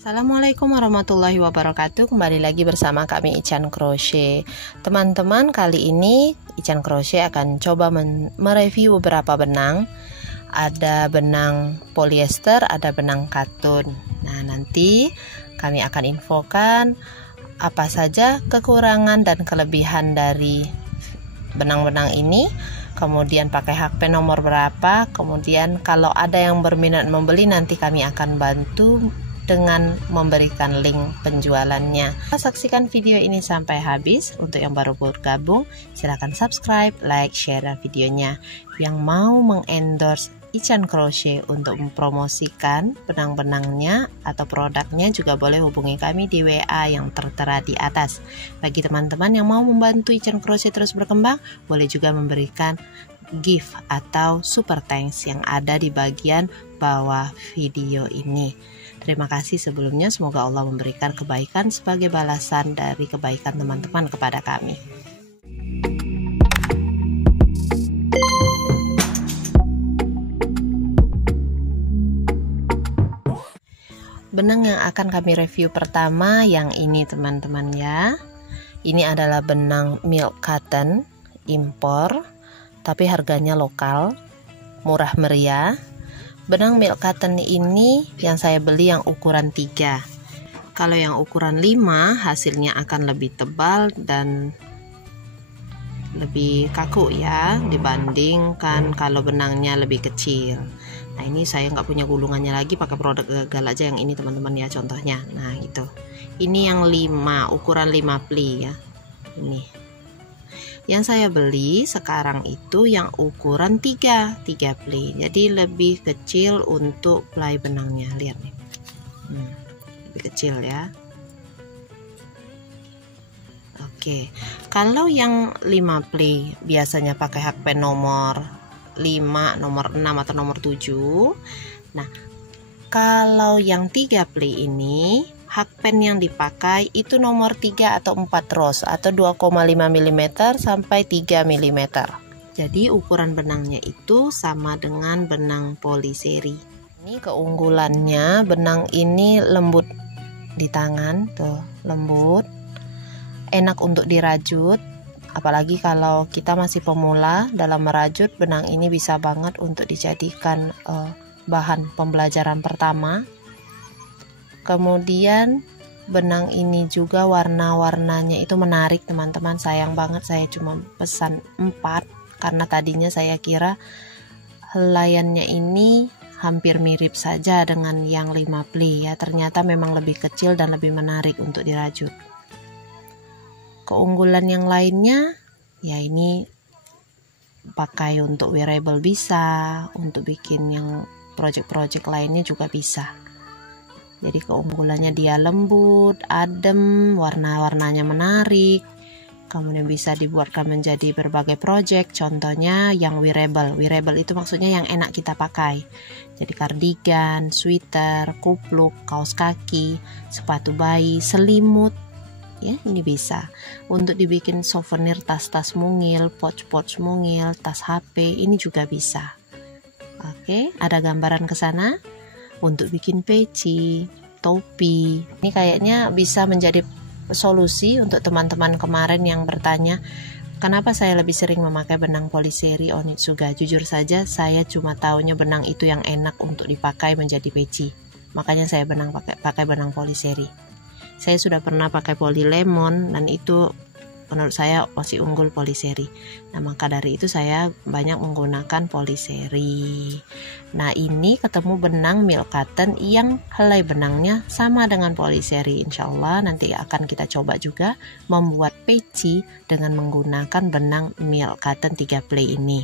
Assalamualaikum warahmatullahi wabarakatuh. Kembali lagi bersama kami Ican Crochet. Teman-teman, kali ini Ican Crochet akan coba mereview beberapa benang. Ada benang polyester, ada benang katun. Nah, nanti kami akan infokan apa saja kekurangan dan kelebihan dari benang-benang ini. Kemudian pakai hakpen nomor berapa. Kemudian kalau ada yang berminat membeli, nanti kami akan bantu dengan memberikan link penjualannya. Saksikan video ini sampai habis. Untuk yang baru bergabung, silahkan subscribe, like, share videonya. Yang mau mengendorse Ican Crochet untuk mempromosikan benang-benangnya atau produknya juga boleh hubungi kami di WA yang tertera di atas. Bagi teman-teman yang mau membantu Ican Crochet terus berkembang, boleh juga memberikan gift atau super thanks yang ada di bagian bawah video ini. Terima kasih sebelumnya, semoga Allah memberikan kebaikan sebagai balasan dari kebaikan teman-teman kepada kami. Benang yang akan kami review pertama yang ini teman-teman ya. Ini adalah benang milk cotton impor, tapi harganya lokal, murah meriah. Benang milk cotton ini yang saya beli yang ukuran 3. Kalau yang ukuran 5 hasilnya akan lebih tebal dan lebih kaku ya, dibandingkan kalau benangnya lebih kecil. Nah, ini saya nggak punya gulungannya lagi, pakai produk gagal aja yang ini teman-teman ya, contohnya. Nah gitu, ini yang 5, ukuran 5 pli ya. Ini yang saya beli sekarang itu yang ukuran 3 pli, jadi lebih kecil untuk ply benangnya. Lihat nih, lebih kecil ya. Oke, kalau yang 5 pli biasanya pakai hakpen nomor 5, nomor 6 atau nomor 7. Nah, kalau yang 3 pli ini hakpen yang dipakai itu nomor 3 atau 4 ros atau 2,5 mm sampai 3 mm. Jadi ukuran benangnya itu sama dengan benang poliseri. Ini keunggulannya, benang ini lembut di tangan, tuh lembut, enak untuk dirajut. Apalagi kalau kita masih pemula dalam merajut, benang ini bisa banget untuk dijadikan bahan pembelajaran pertama. Kemudian benang ini juga warna-warnanya itu menarik teman-teman. Sayang banget saya cuma pesan 4 karena tadinya saya kira helaiannya ini hampir mirip saja dengan yang 5 pli ya. Ternyata memang lebih kecil dan lebih menarik untuk dirajut. Keunggulan yang lainnya ya, ini pakai untuk wearable bisa, untuk bikin yang project-project lainnya juga bisa. Jadi keunggulannya dia lembut, adem, warna-warnanya menarik. Kemudian bisa dibuatkan menjadi berbagai project. Contohnya yang wearable. Wearable itu maksudnya yang enak kita pakai. Jadi kardigan, sweater, kupluk, kaos kaki, sepatu bayi, selimut. Ya, ini bisa. Untuk dibikin souvenir tas-tas mungil, pouch-pouch mungil, tas HP, ini juga bisa. Oke, ada gambaran ke sana. Untuk bikin peci, topi, ini kayaknya bisa menjadi solusi untuk teman-teman kemarin yang bertanya kenapa saya lebih sering memakai benang poliseri Onitsuga. Jujur saja saya cuma taunya benang itu yang enak untuk dipakai menjadi peci, makanya saya pakai benang poliseri. Saya sudah pernah pakai polylemon dan itu menurut saya masih unggul poliseri. Nah, maka dari itu saya banyak menggunakan poliseri. Nah, ini ketemu benang milk cotton yang helai benangnya sama dengan poliseri. Insya Allah nanti akan kita coba juga membuat peci dengan menggunakan benang milk cotton 3 pli ini.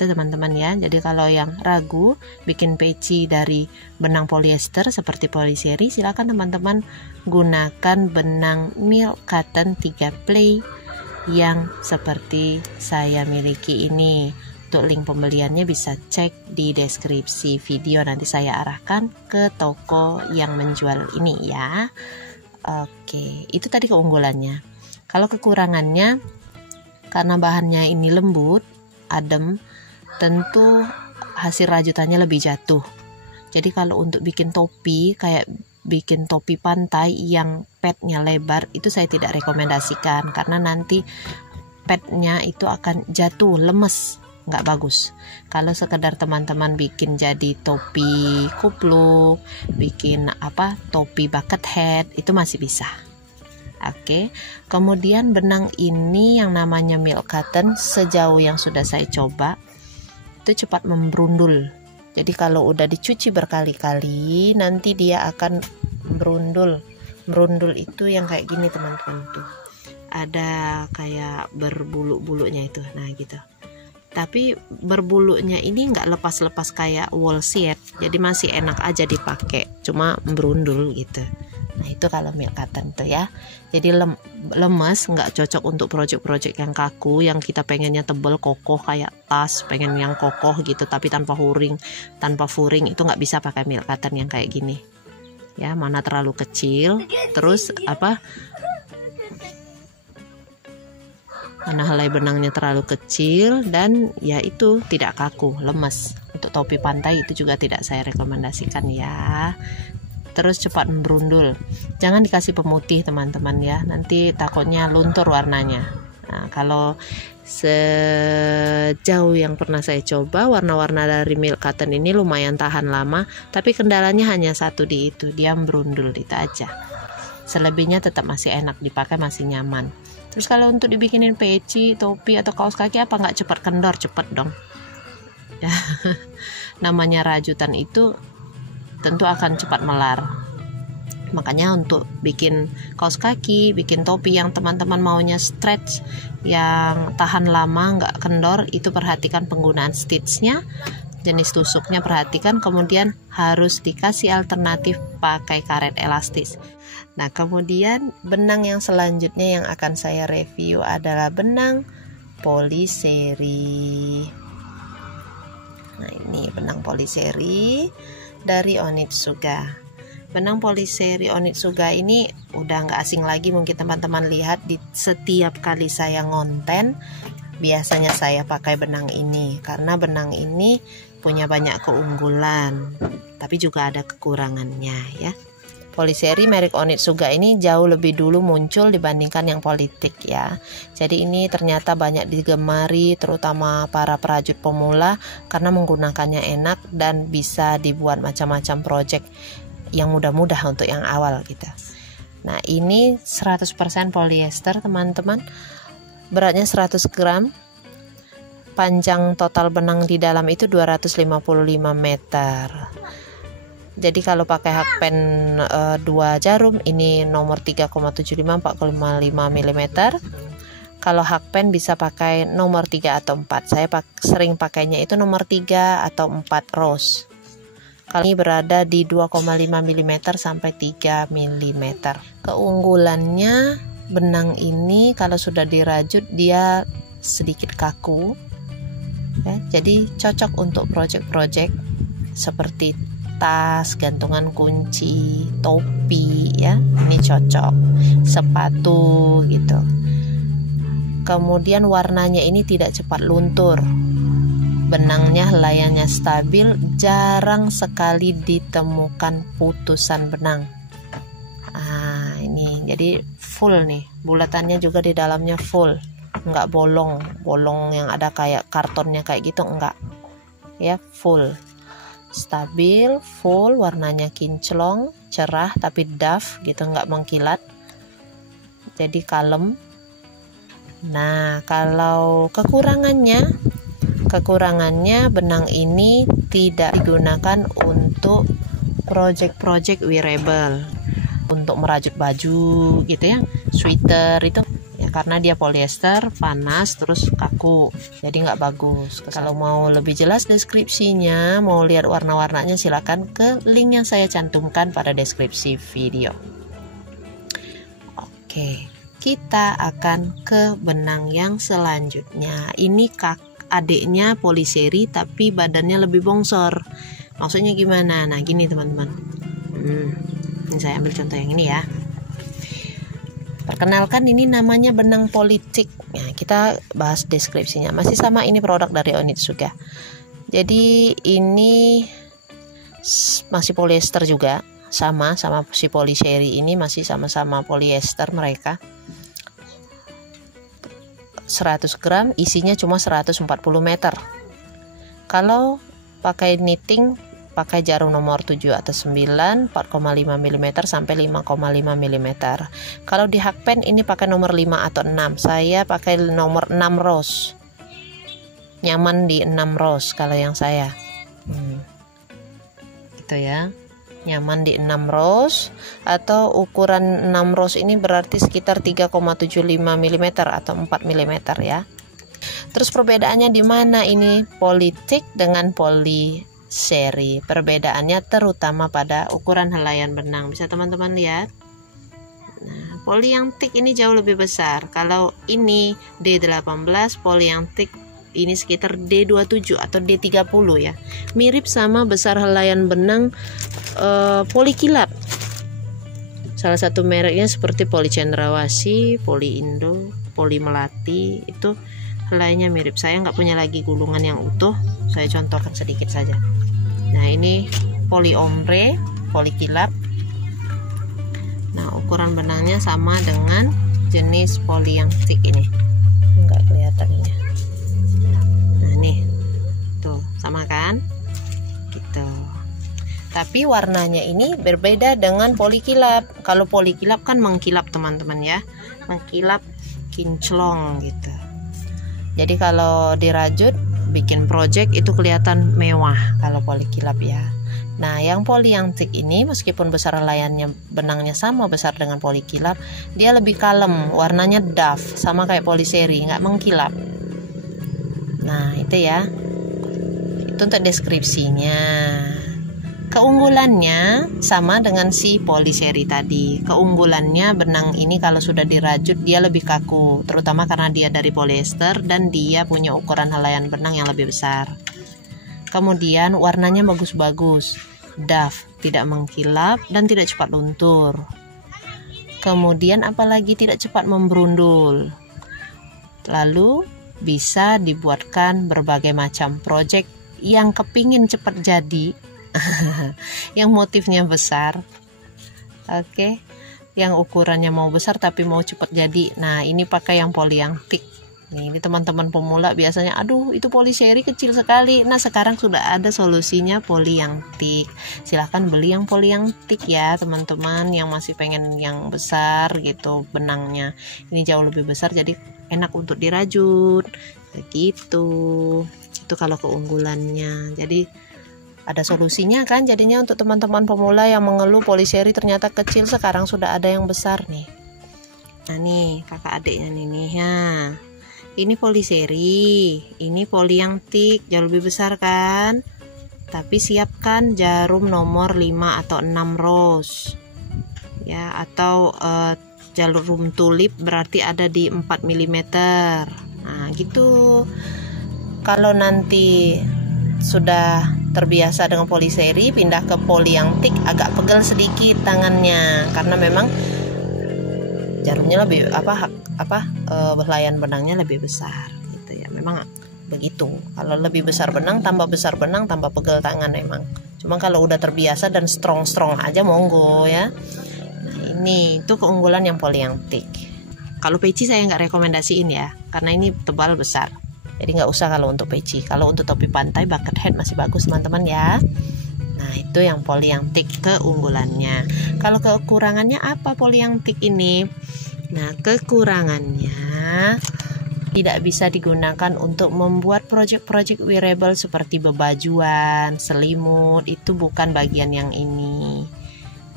Itu teman-teman ya. Jadi kalau yang ragu bikin peci dari benang polyester seperti poliseri, silakan teman-teman gunakan benang milk cotton 3 pli yang seperti saya miliki ini. Untuk link pembeliannya bisa cek di deskripsi video, nanti saya arahkan ke toko yang menjual ini ya. Oke, itu tadi keunggulannya. Kalau kekurangannya, karena bahannya ini lembut, adem, tentu hasil rajutannya lebih jatuh. Jadi kalau untuk bikin topi kayak bikin topi pantai yang padnya lebar, itu saya tidak rekomendasikan karena nanti padnya itu akan jatuh, lemes, nggak bagus. Kalau sekedar teman-teman bikin jadi topi kupluk, bikin topi bucket hat, itu masih bisa. Oke, kemudian benang ini yang namanya milk cotton, sejauh yang sudah saya coba itu cepat memberundul. Jadi kalau udah dicuci berkali-kali nanti dia akan berundul. Berundul itu yang kayak gini teman-teman tuh. Ada kayak berbulu-bulunya itu. Nah gitu. Tapi berbulunya ini nggak lepas-lepas kayak wool sheet. Jadi masih enak aja dipakai. Cuma berundul gitu. Nah itu kalau milk cotton tuh ya. Jadi lemes, nggak cocok untuk project-project yang kaku, yang kita pengennya tebel kokoh kayak tas, pengen yang kokoh gitu tapi tanpa furing itu nggak bisa pakai milk cotton yang kayak gini ya. Mana terlalu kecil, terus mana helai benangnya terlalu kecil, dan ya itu tidak kaku, lemes. Untuk topi pantai itu juga tidak saya rekomendasikan ya. Terus cepat berundul, jangan dikasih pemutih teman-teman ya, nanti takutnya luntur warnanya. Nah kalau sejauh yang pernah saya coba, warna-warna dari milk cotton ini lumayan tahan lama, tapi kendalanya hanya satu, di itu dia berundul itu aja. Selebihnya tetap masih enak dipakai, masih nyaman. Terus kalau untuk dibikinin peci, topi atau kaos kaki apa nggak cepat kendor? Cepet dong ya. Namanya rajutan itu tentu akan cepat melar. Makanya untuk bikin kaos kaki, bikin topi yang teman-teman maunya stretch, yang tahan lama, nggak kendor, itu perhatikan penggunaan stitchnya, jenis tusuknya perhatikan, kemudian harus dikasih alternatif pakai karet elastis. Nah kemudian benang yang selanjutnya yang akan saya review adalah benang poliseri. Nah ini benang poliseri dari Onitsuga. Benang poliseri Onitsuga ini udah nggak asing lagi, mungkin teman-teman lihat di setiap kali saya ngonten biasanya saya pakai benang ini, karena benang ini punya banyak keunggulan tapi juga ada kekurangannya ya. Poliseri merek Onitsuga ini jauh lebih dulu muncul dibandingkan yang politik ya. Jadi ini ternyata banyak digemari terutama para perajut pemula karena menggunakannya enak dan bisa dibuat macam-macam project yang mudah-mudah untuk yang awal gitu. Nah ini 100% polyester teman-teman, beratnya 100 gram, panjang total benang di dalam itu 255 meter. Jadi kalau pakai hakpen 2 jarum ini nomor 3,75 45 mm. Kalau hakpen bisa pakai nomor 3 atau 4. Saya sering pakainya itu nomor 3 atau 4 rose. Kali ini berada di 2,5 mm sampai 3 mm. Keunggulannya benang ini kalau sudah dirajut dia sedikit kaku. Ya, jadi cocok untuk project-project seperti tas, gantungan kunci, topi ya, ini cocok, sepatu gitu. Kemudian warnanya ini tidak cepat luntur, benangnya helaiannya stabil, jarang sekali ditemukan putusan benang. Ini jadi full nih, bulatannya juga di dalamnya full, nggak bolong yang ada kayak kartonnya kayak gitu, enggak ya, full. Stabil, full, warnanya kinclong, cerah tapi doff gitu, nggak mengkilat, jadi kalem. Nah kalau kekurangannya benang ini tidak digunakan untuk project-project wearable, untuk merajut baju gitu ya, sweater itu ya, karena dia polyester, panas, terus kaku, jadi nggak bagus. Kalau mau lebih jelas deskripsinya, mau lihat warna-warnanya, silakan ke link yang saya cantumkan pada deskripsi video. Oke, kita akan ke benang yang selanjutnya. Ini adiknya poliseri tapi badannya lebih bongsor. Maksudnya gimana? Nah gini teman-teman, ini saya ambil contoh yang ini ya. Perkenalkan, ini namanya benang politik. Nah, kita bahas deskripsinya. Masih sama, ini produk dari Onitsuga. Jadi ini masih polyester juga, sama si poliseri ini masih sama-sama polyester mereka. 100 gram isinya cuma 140 meter. Kalau pakai knitting pakai jarum nomor 7 atau 9 4,5 mm sampai 5,5 mm. Kalau di hakpen ini pakai nomor 5 atau 6. Saya pakai nomor 6 rows. Nyaman di 6 rows kalau yang saya. Gitu ya. Nyaman di 6 rows, atau ukuran 6 rows ini berarti sekitar 3,75 mm atau 4 mm ya. Terus perbedaannya di mana ini politik dengan poliseri? Perbedaannya terutama pada ukuran helaian benang. Bisa teman-teman lihat. Nah, poli yang thick ini jauh lebih besar. Kalau ini D18, poli yang thick ini sekitar D27 atau D30 ya. Mirip sama besar helaian benang poli kilap. Salah satu mereknya seperti Poli Cendrawasih, Poli Indo, Poli Melati, itu helainya mirip. Saya nggak punya lagi gulungan yang utuh, saya contohkan sedikit saja. Nah, ini poli ombre, poli kilap. Nah, ukuran benangnya sama dengan jenis poli yang thick ini. Nggak kelihatan ini. Nah, nih. Tuh, sama kan? Gitu. Tapi warnanya ini berbeda dengan poli kilap. Kalau poli kilap kan mengkilap teman-teman ya, mengkilap kinclong gitu. Jadi kalau dirajut bikin project itu kelihatan mewah kalau poli kilap ya. Nah, yang poli yang thick ini meskipun besar helaiannya benangnya sama besar dengan poli kilap, dia lebih kalem, warnanya doff, sama kayak poliseri, nggak mengkilap. Nah, itu ya. Itu untuk deskripsinya. Keunggulannya sama dengan si poliseri tadi. Keunggulannya benang ini kalau sudah dirajut dia lebih kaku, terutama karena dia dari polyester dan dia punya ukuran helaian benang yang lebih besar. Kemudian warnanya bagus-bagus, doff, tidak mengkilap dan tidak cepat luntur. Kemudian apalagi tidak cepat memberundul. Lalu bisa dibuatkan berbagai macam project yang kepingin cepat jadi. Yang motifnya besar, oke, yang ukurannya mau besar tapi mau cepat jadi. Nah, ini pakai yang poli yang thick. Nih, ini teman-teman pemula biasanya, aduh itu poliseri kecil sekali. Nah, sekarang sudah ada solusinya poli yang thick. Silahkan beli yang poli yang thick ya teman-teman, yang masih pengen yang besar gitu benangnya. Ini jauh lebih besar jadi enak untuk dirajut. Begitu. Itu kalau keunggulannya. Jadi ada solusinya kan, jadinya untuk teman-teman pemula yang mengeluh poliseri ternyata kecil, sekarang sudah ada yang besar nih. Nah, nih kakak adiknya nih ya. Ini poliseri, ini poli yang thick, jauh lebih besar kan. Tapi siapkan jarum nomor 5 atau 6 rows. Ya, atau jarum tulip berarti ada di 4 mm. Nah, gitu. Kalau nanti sudah terbiasa dengan poliseri, pindah ke poli yang thick, agak pegel sedikit tangannya karena memang jarumnya lebih helaian benangnya lebih besar gitu ya. Memang begitu. Kalau lebih besar benang, tambah pegel tangan memang. Cuma kalau udah terbiasa dan strong aja monggo ya. Nah, ini itu keunggulan yang poli yang thick. Kalau peci saya nggak rekomendasiin ya, karena ini tebal besar. Jadi nggak usah kalau untuk peci. Kalau untuk topi pantai bucket hat masih bagus teman-teman ya. Nah, itu yang poli yang thick keunggulannya. Kalau kekurangannya apa poli yang thick ini? Nah, kekurangannya tidak bisa digunakan untuk membuat project-project wearable seperti bebajuan, selimut, itu bukan bagian yang ini.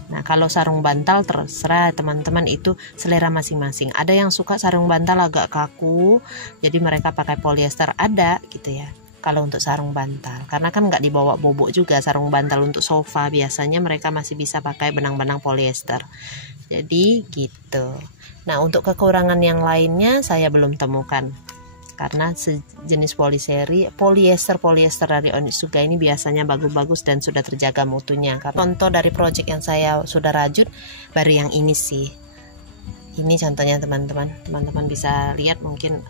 Nah, kalau sarung bantal terserah teman-teman, itu selera masing-masing. Ada yang suka sarung bantal agak kaku, jadi mereka pakai polyester, ada gitu ya. Kalau untuk sarung bantal, karena kan nggak dibawa bobok juga sarung bantal untuk sofa, biasanya mereka masih bisa pakai benang-benang polyester. Jadi gitu. Nah, untuk kekurangan yang lainnya saya belum temukan. Karena sejenis polyester dari Onitsuga ini biasanya bagus-bagus dan sudah terjaga mutunya. Contoh dari project yang saya sudah rajut baru yang ini sih. Ini contohnya teman-teman bisa lihat, mungkin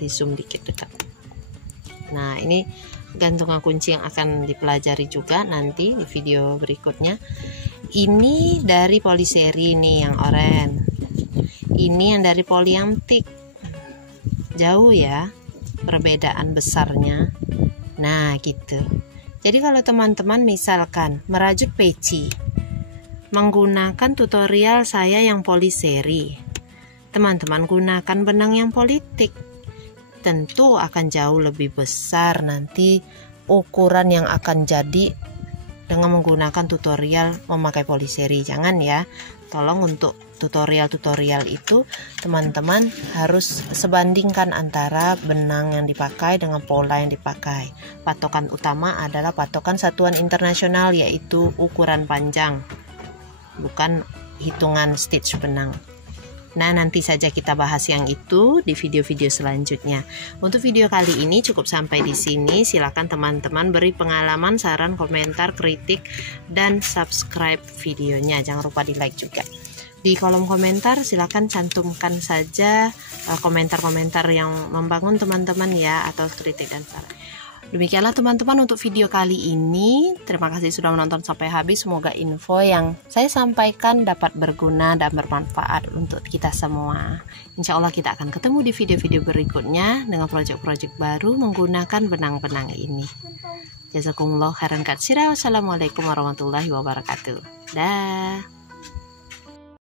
di zoom dikit dekat. Nah, ini gantungan kunci yang akan dipelajari juga nanti di video berikutnya. Ini dari poliseri nih yang oranye. Ini yang dari poliamtik. Jauh ya perbedaan besarnya. Nah gitu. Jadi kalau teman-teman misalkan merajut peci menggunakan tutorial saya yang poliseri, teman-teman gunakan benang yang politik, tentu akan jauh lebih besar nanti ukuran yang akan jadi dengan menggunakan tutorial memakai poliseri. Jangan ya, tolong untuk tutorial-tutorial itu teman-teman harus sebandingkan antara benang yang dipakai dengan pola yang dipakai. Patokan utama adalah patokan satuan internasional, yaitu ukuran panjang, bukan hitungan stitch benang. Nah, nanti saja kita bahas yang itu di video-video selanjutnya. Untuk video kali ini cukup sampai di sini. Silakan teman-teman beri pengalaman, saran, komentar, kritik, dan subscribe videonya. Jangan lupa di like juga. Di kolom komentar silakan cantumkan saja komentar-komentar yang membangun teman-teman ya, atau kritik dan saran. Demikianlah teman-teman untuk video kali ini. Terima kasih sudah menonton sampai habis. Semoga info yang saya sampaikan dapat berguna dan bermanfaat untuk kita semua. Insya Allah kita akan ketemu di video-video berikutnya dengan proyek-proyek baru menggunakan benang-benang ini. Jazakumullah khairan katsira. Wassalamualaikum warahmatullahi wabarakatuh. Dah.